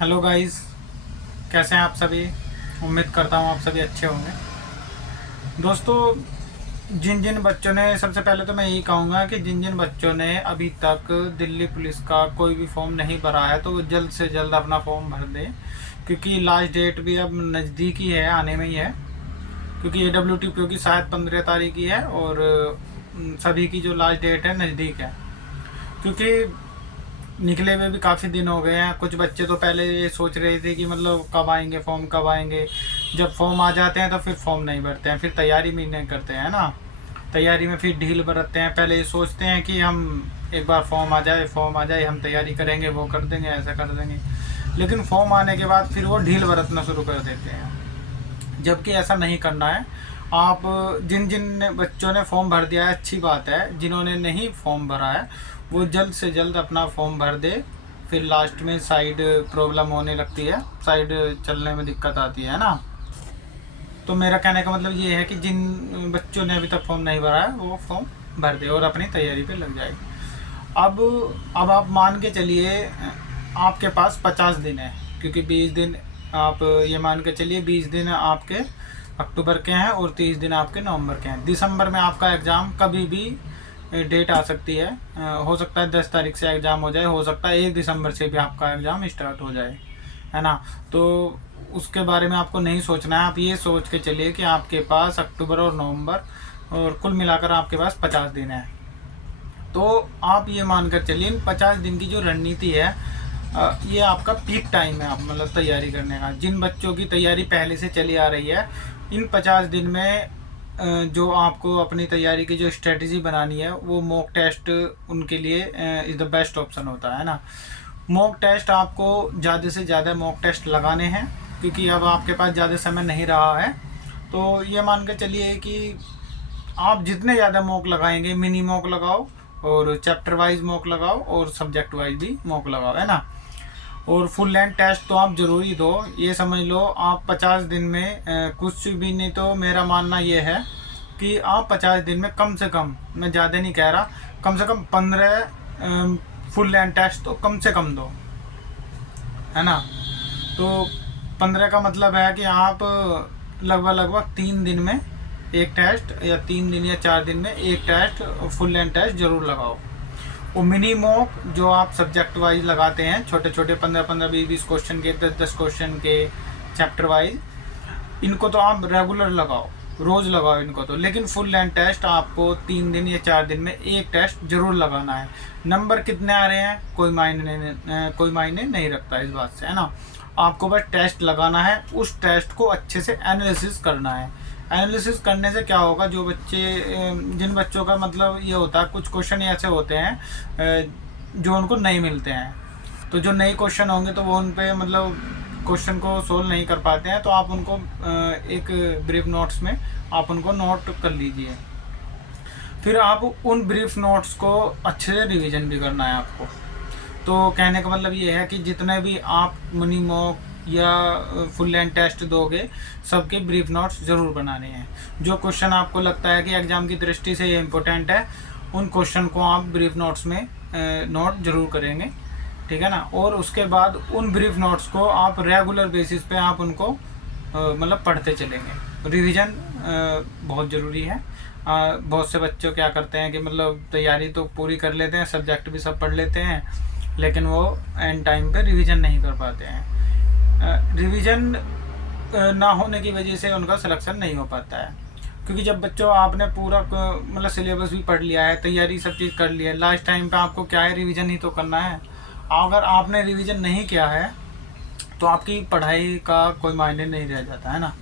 Hello guys, कैसे हैं आप सभी। उम्मीद करता हूँ आप सभी अच्छे होंगे। दोस्तों, जिन जिन बच्चों ने, सबसे पहले तो मैं यही कहूँगा कि जिन जिन बच्चों ने अभी तक दिल्ली पुलिस का कोई भी फॉर्म नहीं भरा है तो वो जल्द से जल्द अपना फॉर्म भर दें, क्योंकि लास्ट डेट भी अब नज़दीक ही है, आने में ही है। क्योंकि AWTPO की शायद 15 तारीख की है और सभी की जो लास्ट डेट है नज़दीक है। क्योंकि निकले हुए भी काफ़ी दिन हो गए हैं। कुछ बच्चे तो पहले ये सोच रहे थे कि मतलब कब आएंगे फॉर्म, कब आएंगे। जब फॉर्म आ जाते हैं तो फिर फॉर्म नहीं भरते हैं, फिर तैयारी भी नहीं करते हैं ना। तैयारी में फिर ढील बरतते हैं। पहले ये सोचते हैं कि हम एक बार फॉर्म आ जाए, फॉर्म आ जाए, हम तैयारी करेंगे, वो कर देंगे, ऐसा कर देंगे। लेकिन फॉर्म आने के बाद फिर वो ढील बरतना शुरू कर देते हैं, जबकि ऐसा नहीं करना है। आप, जिन जिन बच्चों ने फॉर्म भर दिया है अच्छी बात है, जिन्होंने नहीं फॉर्म भरा है वो जल्द से जल्द अपना फॉर्म भर दे। फिर लास्ट में साइड प्रॉब्लम होने लगती है, साइड चलने में दिक्कत आती है ना। तो मेरा कहने का मतलब ये है कि जिन बच्चों ने अभी तक फॉर्म नहीं भरा है वो फॉर्म भर दे और अपनी तैयारी पे लग जाए। अब अब आप मान के चलिए आपके पास 50 दिन है, क्योंकि 20 दिन, आप ये मान के चलिए 20 दिन आपके अक्टूबर के हैं और 30 दिन आपके नवंबर के हैं। दिसंबर में आपका एग्ज़ाम कभी भी डेट आ सकती है। हो सकता है 10 तारीख से एग्ज़ाम हो जाए, हो सकता है 1 दिसंबर से भी आपका एग्ज़ाम स्टार्ट हो जाए, है ना। तो उसके बारे में आपको नहीं सोचना है। आप ये सोच के चलिए कि आपके पास अक्टूबर और नवंबर और कुल मिलाकर आपके पास 50 दिन है। तो आप ये मानकर चलिए इन 50 दिन की जो रणनीति है, ये आपका पीक टाइम है, आप मतलब तैयारी करने का। जिन बच्चों की तैयारी पहले से चली आ रही है, इन 50 दिन में जो आपको अपनी तैयारी की जो स्ट्रेटजी बनानी है वो मॉक टेस्ट उनके लिए इज़ द बेस्ट ऑप्शन होता है ना। मॉक टेस्ट आपको ज़्यादा से ज़्यादा मॉक टेस्ट लगाने हैं, क्योंकि अब आपके पास ज़्यादा समय नहीं रहा है। तो ये मान के चलिए कि आप जितने ज़्यादा मॉक लगाएंगे, मिनी मॉक लगाओ और चैप्टर वाइज मॉक लगाओ और सब्जेक्ट वाइज भी मॉक लगाओ, है ना। और फुल लेंथ टेस्ट तो आप ज़रूरी दो। ये समझ लो आप 50 दिन में कुछ भी नहीं तो मेरा मानना ये है कि आप 50 दिन में कम से कम, मैं ज़्यादा नहीं कह रहा, कम से कम 15 फुल लेंथ टेस्ट तो कम से कम दो, है ना। तो 15 का मतलब है कि आप लगभग लगभग 3 दिन में एक टेस्ट, या 3 दिन या 4 दिन में एक टेस्ट, फुल लेंथ टेस्ट ज़रूर लगाओ। वो मिनी मॉक जो आप सब्जेक्ट वाइज लगाते हैं, छोटे छोटे 15-15, 20-20 क्वेश्चन के, 10-10 क्वेश्चन के चैप्टर वाइज, इनको तो आप रेगुलर लगाओ, रोज़ लगाओ इनको तो। लेकिन फुल लेंथ टेस्ट आपको 3 दिन या 4 दिन में एक टेस्ट ज़रूर लगाना है। नंबर कितने आ रहे हैं कोई मायने नहीं रखता इस बात से, है ना। आपको बस टेस्ट लगाना है, उस टेस्ट को अच्छे से एनालिसिस करना है। एनालिसिस करने से क्या होगा, जो बच्चे, जिन बच्चों का मतलब ये होता है, कुछ क्वेश्चन ऐसे होते हैं जो उनको नहीं मिलते हैं, तो जो नए क्वेश्चन होंगे तो वो उन पे मतलब क्वेश्चन को सोल्व नहीं कर पाते हैं, तो आप उनको एक ब्रीफ नोट्स में आप उनको नोट कर लीजिए। फिर आप उन ब्रीफ नोट्स को अच्छे से रिवीजन भी करना है आपको। तो कहने का मतलब ये है कि जितने भी आप मिनी मॉक या फुल लेंथ टेस्ट दोगे, सबके ब्रीफ नोट्स ज़रूर बनाने हैं। जो क्वेश्चन आपको लगता है कि एग्ज़ाम की दृष्टि से ये इम्पोर्टेंट है, उन क्वेश्चन को आप ब्रीफ नोट्स में नोट ज़रूर करेंगे, ठीक है ना। और उसके बाद उन ब्रीफ नोट्स को आप रेगुलर बेसिस पे आप उनको मतलब पढ़ते चलेंगे। रिवीजन बहुत ज़रूरी है। बहुत से बच्चों क्या करते हैं कि मतलब तैयारी तो पूरी कर लेते हैं, सब्जेक्ट भी सब पढ़ लेते हैं, लेकिन वो एंड टाइम पे रिवीजन नहीं कर पाते हैं। रिवीजन ना होने की वजह से उनका सिलेक्शन नहीं हो पाता है। क्योंकि जब बच्चों आपने पूरा मतलब सिलेबस भी पढ़ लिया है, तैयारी सब चीज़ कर लिया है, लास्ट टाइम पे आपको क्या है, रिवीजन ही तो करना है। अगर आपने रिवीजन नहीं किया है तो आपकी पढ़ाई का कोई मायने नहीं रह जाता, है ना।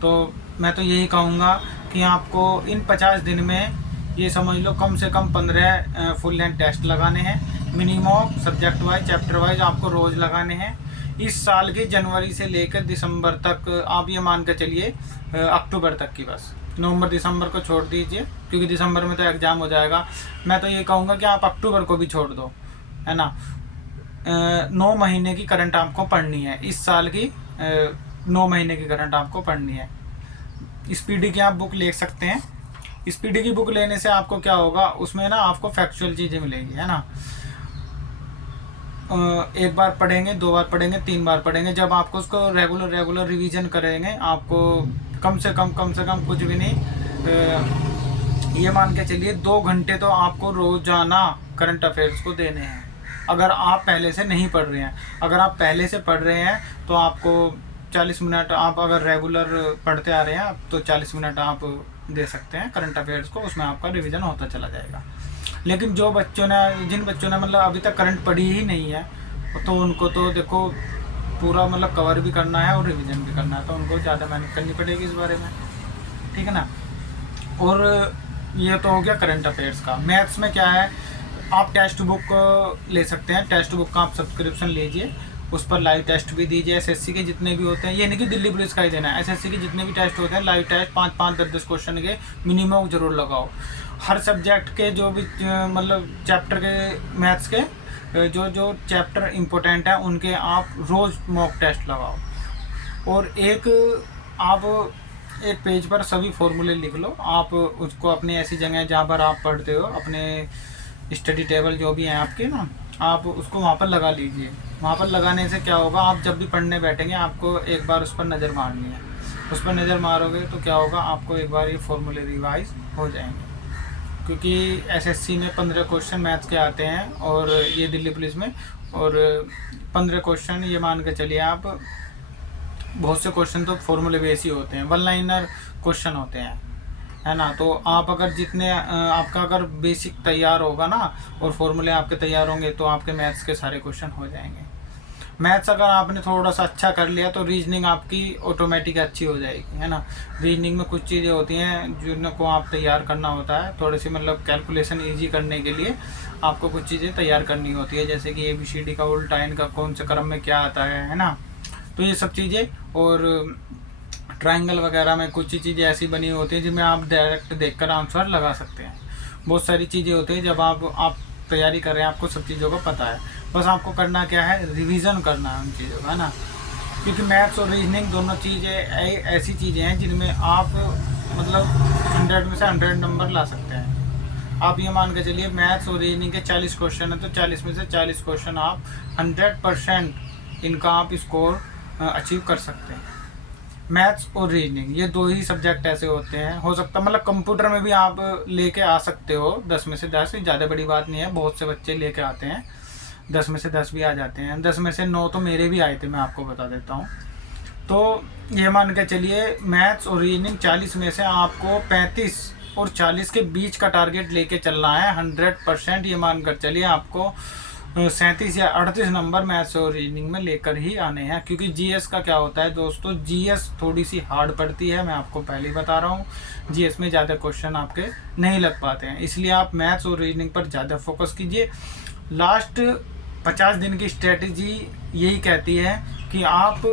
तो मैं तो यही कहूँगा कि आपको इन 50 दिन में ये समझ लो कम से कम 15 फुल लेंथ टेस्ट लगाने हैं। Minimum subject wise, chapter wise आपको रोज़ लगाने हैं। इस साल के जनवरी से लेकर दिसंबर तक, आप ये मान कर चलिए अक्टूबर तक की, बस नवंबर दिसंबर को छोड़ दीजिए, क्योंकि दिसंबर में तो एग्ज़ाम हो जाएगा। मैं तो ये कहूँगा कि आप अक्टूबर को भी छोड़ दो, है ना। 9 महीने की करंट आपको पढ़नी है इस साल की। 9 महीने की करंट आपको पढ़नी है। स्पीडी की आप बुक ले सकते हैं। स्पीडी की बुक लेने से आपको क्या होगा, उसमें ना आपको फैक्चुअल चीज़ें मिलेगी, है ना। एक बार पढ़ेंगे, 2 बार पढ़ेंगे, 3 बार पढ़ेंगे। जब आपको उसको रेगुलर रिवीजन करेंगे, आपको कम से कम कुछ भी नहीं, ये मान के चलिए 2 घंटे तो आपको रोजाना करंट अफेयर्स को देने हैं, अगर आप पहले से नहीं पढ़ रहे हैं। अगर आप पहले से पढ़ रहे हैं तो आपको 40 मिनट, आप अगर रेगुलर पढ़ते आ रहे हैं तो 40 मिनट आप दे सकते हैं करंट अफेयर्स को, उसमें आपका रिवीजन होता चला जाएगा। लेकिन जिन बच्चों ने मतलब अभी तक करंट पढ़ी ही नहीं है, तो उनको तो देखो पूरा मतलब कवर भी करना है और रिवीजन भी करना है, तो उनको ज़्यादा मेहनत करनी पड़ेगी इस बारे में, ठीक है ना। और ये तो हो गया करंट अफेयर्स का। मैथ्स में क्या है, आप टेक्स्ट बुक ले सकते हैं, टेक्स्ट बुक का आप सब्सक्रिप्शन लीजिए, उस पर लाइव टेस्ट भी दीजिए। एसएससी के जितने भी होते हैं, ये नहीं कि दिल्ली पुलिस का ही देना है, एसएससी के जितने भी टेस्ट होते हैं लाइव टेस्ट 5-5, 10-10 क्वेश्चन के मिनिमम जरूर लगाओ। हर सब्जेक्ट के जो भी मतलब चैप्टर के मैथ्स के जो चैप्टर इम्पोर्टेंट है उनके आप रोज़ मॉक टेस्ट लगाओ। और आप एक पेज पर सभी फॉर्मूले लिख लो, आप उसको अपनी ऐसी जगह जहाँ पर आप पढ़ते हो, अपने स्टडी टेबल जो भी हैं आपके ना, आप उसको वहाँ पर लगा लीजिए। वहाँ पर लगाने से क्या होगा, आप जब भी पढ़ने बैठेंगे आपको एक बार उस पर नज़र मारनी है। उस पर नज़र मारोगे तो क्या होगा, आपको एक बार ये फॉर्मूले रिवाइज हो जाएंगे। क्योंकि एसएससी में 15 क्वेश्चन मैथ्स के आते हैं, और ये दिल्ली पुलिस में, और 15 क्वेश्चन ये मान के चलिए आप, बहुत से क्वेश्चन तो फॉर्मूले बेस ही होते हैं, 1 लाइनर क्वेश्चन होते हैं, है ना। तो आप अगर जितने आपका अगर बेसिक तैयार होगा ना और फॉर्मूले आपके तैयार होंगे तो आपके मैथ्स के सारे क्वेश्चन हो जाएंगे। मैथ्स अगर आपने थोड़ा सा अच्छा कर लिया तो रीजनिंग आपकी ऑटोमेटिक अच्छी हो जाएगी, है ना। रीजनिंग में कुछ चीज़ें होती हैं जिनको आप तैयार करना होता है, थोड़ी सी मतलब कैलकुलेशन ईजी करने के लिए आपको कुछ चीज़ें तैयार करनी होती है, जैसे कि ABCD का उल्टा, इनका कौन से क्रम में क्या आता है ना। तो ये सब चीज़ें, और ट्रायंगल वगैरह में कुछ चीज़ें ऐसी बनी होती हैं जिनमें आप डायरेक्ट देखकर आंसर लगा सकते हैं। बहुत सारी चीज़ें होती हैं, जब आप तैयारी कर रहे हैं आपको सब चीज़ों का पता है, बस आपको करना क्या है, रिवीजन करना है उन चीज़ों का, है ना। क्योंकि मैथ्स और रीजनिंग दोनों चीज़ें ऐसी चीज़ें हैं जिनमें आप मतलब 100 में से 100 नंबर ला सकते हैं। आप ये मान के चलिए मैथ्स और रीजनिंग के 40 क्वेश्चन है तो 40 में से 40 क्वेश्चन आप 100% इनका आप स्कोर अचीव कर सकते हैं। मैथ्स और रीजनिंग ये 2 ही सब्जेक्ट ऐसे होते हैं, हो सकता मतलब कंप्यूटर में भी आप लेके आ सकते हो 10 में से 10, ज़्यादा बड़ी बात नहीं है, बहुत से बच्चे लेके आते हैं, 10 में से 10 भी आ जाते हैं, 10 में से 9 तो मेरे भी आए थे, मैं आपको बता देता हूँ। तो ये मान के चलिए मैथ्स और रीजनिंग 40 में से आपको 35 और 40 के बीच का टारगेट लेके चलना है 100%। ये मान कर चलिए आपको 37 या 38 नंबर मैथ्स और रीजनिंग में लेकर ही आने हैं। क्योंकि जीएस का क्या होता है दोस्तों, जीएस थोड़ी सी हार्ड पड़ती है, मैं आपको पहले ही बता रहा हूँ, जीएस में ज़्यादा क्वेश्चन आपके नहीं लग पाते हैं, इसलिए आप मैथ्स और रीजनिंग पर ज़्यादा फोकस कीजिए। लास्ट 50 दिन की स्ट्रेटजी यही कहती है कि आप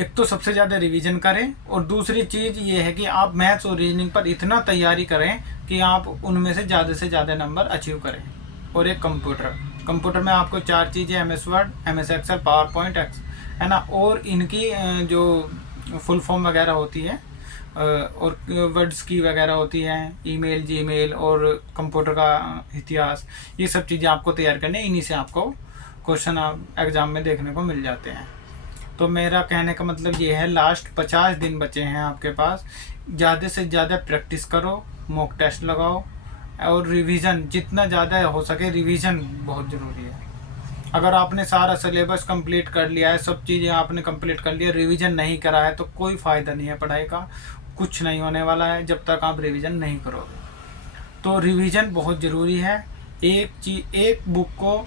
एक तो सबसे ज़्यादा रिवीजन करें, और दूसरी चीज़ ये है कि आप मैथ्स और रीजनिंग पर इतना तैयारी करें कि आप उनमें से ज़्यादा नंबर अचीव करें। और एक कंप्यूटर में आपको 4 चीज़ें, MS Word, MS Excel, PowerPoint, है ना, और इनकी जो फुल फॉर्म वगैरह होती है और वर्ड्स की वगैरह होती हैं, ईमेल, जीमेल और कंप्यूटर का इतिहास, ये सब चीज़ें आपको तैयार करनी है। इन्हीं से आपको क्वेश्चन एग्ज़ाम में देखने को मिल जाते हैं। तो मेरा कहने का मतलब ये है, लास्ट 50 दिन बचे हैं आपके पास, ज़्यादा से ज़्यादा प्रैक्टिस करो, मॉक टेस्ट लगाओ, और रिवीजन जितना ज़्यादा हो सके, रिवीजन बहुत ज़रूरी है। अगर आपने सारा सिलेबस कंप्लीट कर लिया है, सब चीज़ें आपने कंप्लीट कर लिया, रिवीजन नहीं करा है तो कोई फ़ायदा नहीं है पढ़ाई का, कुछ नहीं होने वाला है जब तक आप रिवीजन नहीं करोगे। तो रिवीजन बहुत ज़रूरी है। एक बुक को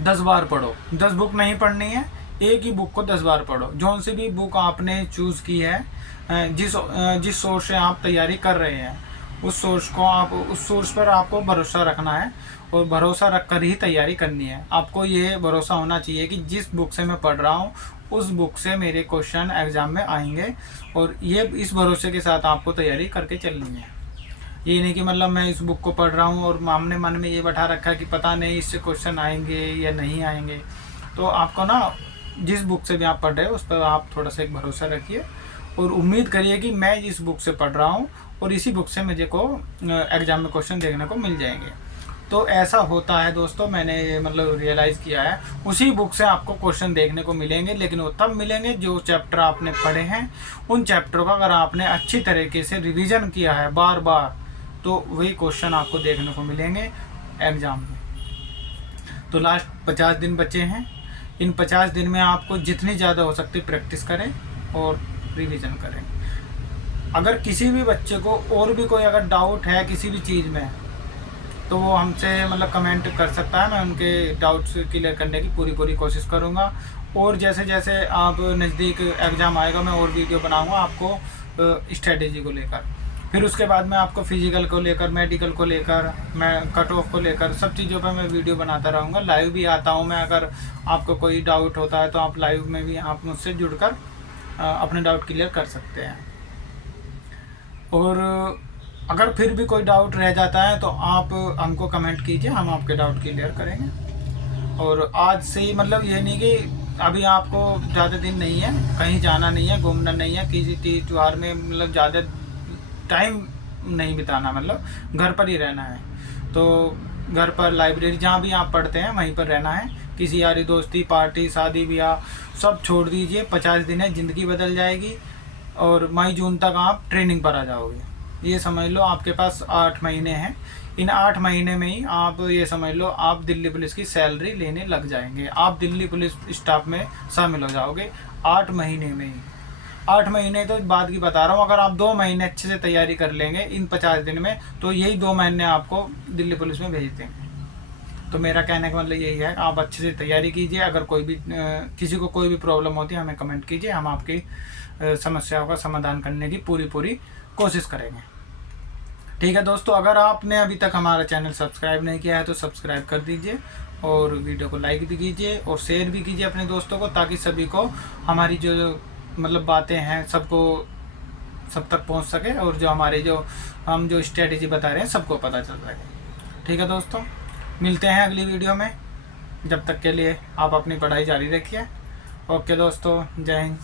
10 बार पढ़ो, 10 बुक नहीं पढ़नी है, एक ही बुक को 10 बार पढ़ो। जौन सी भी बुक आपने चूज़ की है, जिस सोर्स से आप तैयारी कर रहे हैं, उस सोर्स पर आपको भरोसा रखना है, और भरोसा रख कर ही तैयारी करनी है। आपको ये भरोसा होना चाहिए कि जिस बुक से मैं पढ़ रहा हूँ उस बुक से मेरे क्वेश्चन एग्ज़ाम में आएंगे, और ये इस भरोसे के साथ आपको तैयारी करके चलनी है। ये नहीं कि मतलब मैं इस बुक को पढ़ रहा हूँ और मामने मन में ये बैठा रखा है कि पता नहीं इससे क्वेश्चन आएंगे या नहीं आएंगे। तो आपको ना जिस बुक से भी आप पढ़ रहे हो उस पर आप थोड़ा सा एक भरोसा रखिए, और उम्मीद करिए कि मैं इस बुक से पढ़ रहा हूँ और इसी बुक से मुझे को एग्ज़ाम में क्वेश्चन देखने को मिल जाएंगे। तो ऐसा होता है दोस्तों, मैंने मतलब रियलाइज़ किया है। उसी बुक से आपको क्वेश्चन देखने को मिलेंगे, लेकिन वो तब मिलेंगे जो चैप्टर आपने पढ़े हैं। उन चैप्टरों का अगर आपने अच्छी तरीके से रिवीजन किया है बार बार, तो वही क्वेश्चन आपको देखने को मिलेंगे एग्ज़ाम में। तो लास्ट 50 दिन बचे हैं। इन 50 दिन में आपको जितनी ज़्यादा हो सकती प्रैक्टिस करें और रिवीजन करें। अगर किसी भी बच्चे को और भी कोई अगर डाउट है किसी भी चीज़ में, तो वो हमसे मतलब कमेंट कर सकता है। मैं उनके डाउट्स क्लियर करने की पूरी कोशिश करूँगा। और जैसे जैसे आप नज़दीक एग्ज़ाम आएगा, मैं और वीडियो बनाऊँगा आपको स्ट्रेटेजी को लेकर। फिर उसके बाद मैं आपको फिजिकल को लेकर, मेडिकल को लेकर, मैं कट ऑफ को लेकर, सब चीज़ों पर मैं वीडियो बनाता रहूँगा। लाइव भी आता हूँ मैं। अगर आपको कोई डाउट होता है तो आप लाइव में भी आप मुझसे जुड़कर अपने डाउट क्लियर कर सकते हैं। और अगर फिर भी कोई डाउट रह जाता है तो आप हमको कमेंट कीजिए, हम आपके डाउट क्लियर करेंगे। और आज से ही मतलब ये नहीं कि अभी आपको ज़्यादा दिन नहीं है, कहीं जाना नहीं है, घूमना नहीं है, किसी तीज त्यौहार में मतलब ज़्यादा टाइम नहीं बिताना, मतलब घर पर ही रहना है। तो घर पर, लाइब्रेरी, जहाँ भी आप पढ़ते हैं वहीं पर रहना है। किसी यारी दोस्ती, पार्टी, शादी ब्याह सब छोड़ दीजिए। 50 दिन है, ज़िंदगी बदल जाएगी। और मई जून तक आप ट्रेनिंग पर आ जाओगे। ये समझ लो आपके पास 8 महीने हैं। इन 8 महीने में ही आप ये समझ लो आप दिल्ली पुलिस की सैलरी लेने लग जाएंगे। आप दिल्ली पुलिस स्टाफ में शामिल हो जाओगे 8 महीने में ही। 8 महीने तो बाद की बता रहा हूँ। अगर आप 2 महीने अच्छे से तैयारी कर लेंगे इन 50 दिन में, तो यही 2 महीने आपको दिल्ली पुलिस में भेज देंगे। तो मेरा कहने का मतलब यही है, आप अच्छे से तैयारी कीजिए। अगर कोई भी किसी को कोई भी प्रॉब्लम होती है, हमें कमेंट कीजिए, हम आपकी समस्याओं का समाधान करने की पूरी कोशिश करेंगे। ठीक है दोस्तों, अगर आपने अभी तक हमारा चैनल सब्सक्राइब नहीं किया है तो सब्सक्राइब कर दीजिए, और वीडियो को लाइक भी कीजिए और शेयर भी कीजिए अपने दोस्तों को, ताकि सभी को हमारी जो मतलब बातें हैं सबको सब तक पहुंच सके, और जो हमारे हम जो स्ट्रेटेजी बता रहे हैं सबको पता चल सके। ठीक है दोस्तों, मिलते हैं अगली वीडियो में। जब तक के लिए आप अपनी पढ़ाई जारी रखिए। ओके दोस्तों, जय हिंद।